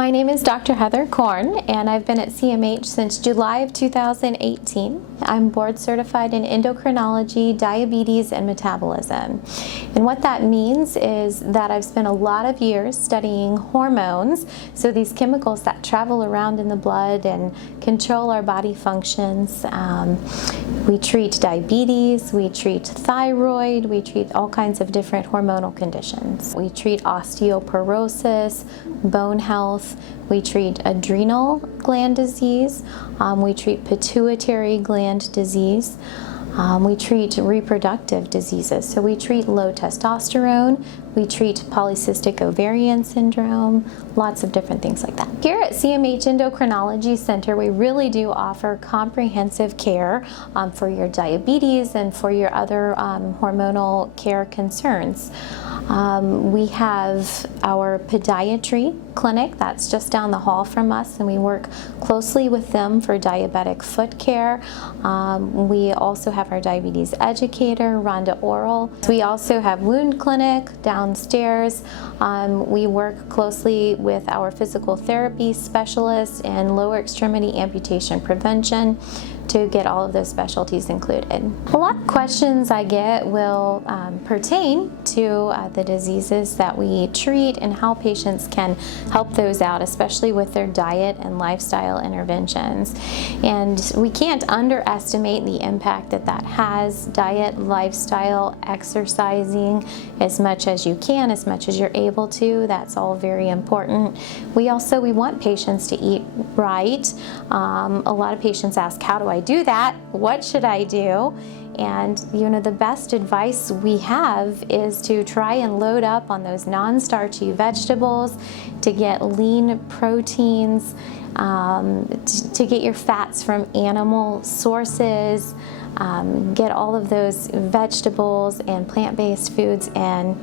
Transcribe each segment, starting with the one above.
My name is Dr. Heather Korn, and I've been at CMH since July of 2018. I'm board certified in endocrinology, diabetes, and metabolism. And what that means is that I've spent a lot of years studying hormones, so these chemicals that travel around in the blood and control our body functions. We treat diabetes, we treat thyroid, we treat all kinds of different hormonal conditions. We treat osteoporosis, bone health, we treat adrenal gland disease, we treat pituitary gland disease, we treat reproductive diseases. So we treat low testosterone, we treat polycystic ovarian syndrome, lots of different things like that. Here at CMH Endocrinology Center, we really do offer comprehensive care for your diabetes and for your other hormonal care concerns. We have our podiatry clinic that's just down the hall from us, and we work closely with them for diabetic foot care. We also have our diabetes educator, Rhonda Oral. We also have wound clinic downstairs. We work closely with our physical therapy specialists and lower extremity amputation prevention to get all of those specialties included. A lot of questions I get will pertain to the diseases that we treat and how patients can help those out, especially with their diet and lifestyle interventions. And we can't underestimate the impact that that has. Diet, lifestyle, exercising as much as you can, as much as you're able to, that's all very important. We want patients to eat right. A lot of patients ask, how do I do that? What should I do? And the best advice we have is to try and load up on those non-starchy vegetables, to get lean proteins, to get your fats from animal sources, get all of those vegetables and plant-based foods, and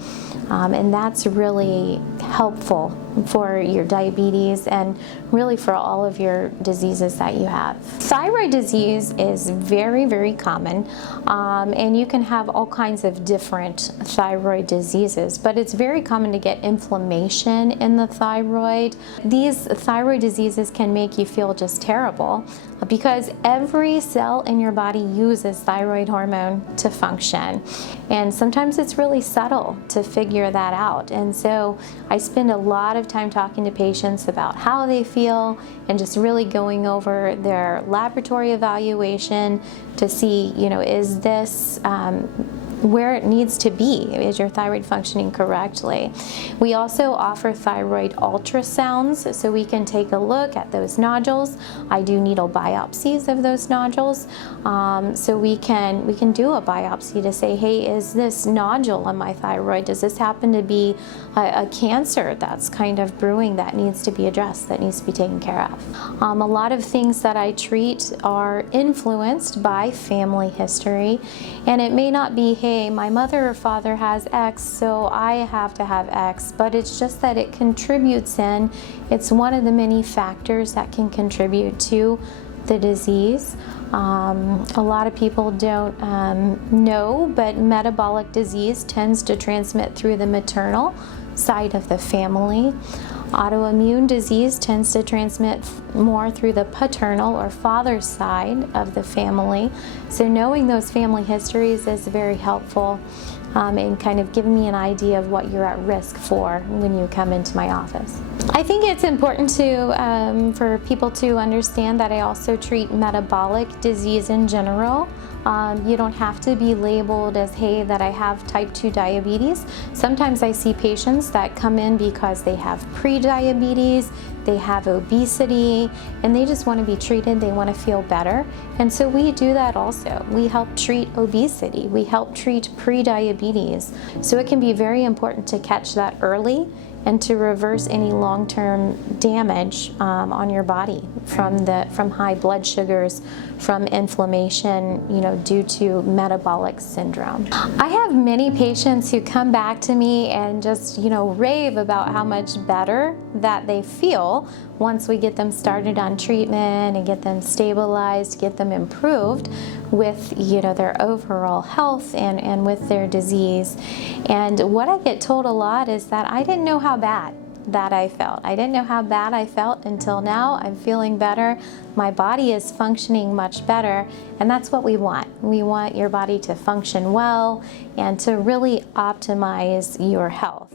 that's really helpful for your diabetes and really for all of your diseases that you have. Thyroid disease is very, very common, and you can have all kinds of different thyroid diseases, but it's very common to get inflammation in the thyroid. These thyroid diseases can make you feel just terrible because every cell in your body uses thyroid hormone to function, and sometimes it's really subtle to figure that out. And so I spend a lot of time talking to patients about how they feel and just really going over their laboratory evaluation to see, is this where it needs to be? Is your thyroid functioning correctly? We also offer thyroid ultrasounds, so we can take a look at those nodules. I do needle biopsies of those nodules, so we can do a biopsy to say, hey, is this nodule on my thyroid, does this happen to be a cancer that's kind of brewing that needs to be addressed, that needs to be taken care of? A lot of things that I treat are influenced by family history, and it may not be, hey, my mother or father has X, so I have to have X, but it's just that it contributes in. It's one of the many factors that can contribute to the disease. A lot of people don't know, but metabolic disease tends to transmit through the maternal side of the family. Autoimmune disease tends to transmit more through the paternal or father's side of the family. So knowing those family histories is very helpful in kind of giving me an idea of what you're at risk for when you come into my office. I think it's important for people to understand that I also treat metabolic disease in general. You don't have to be labeled as, hey, that I have type 2 diabetes. Sometimes I see patients that come in because they have pre-diabetes, they have obesity, and they just want to be treated, they want to feel better. And so we do that also. We help treat obesity, we help treat pre-diabetes. So it can be very important to catch that early and to reverse any long-term damage on your body from high blood sugars, from inflammation, due to metabolic syndrome. I have many patients who come back to me and just, rave about how much better that they feel once we get them started on treatment and get them stabilized, get them improved with, their overall health and with their disease. And what I get told a lot is that I didn't know how bad that I felt. I didn't know how bad I felt until now. I'm feeling better. My body is functioning much better, and that's what we want. We want your body to function well and to really optimize your health.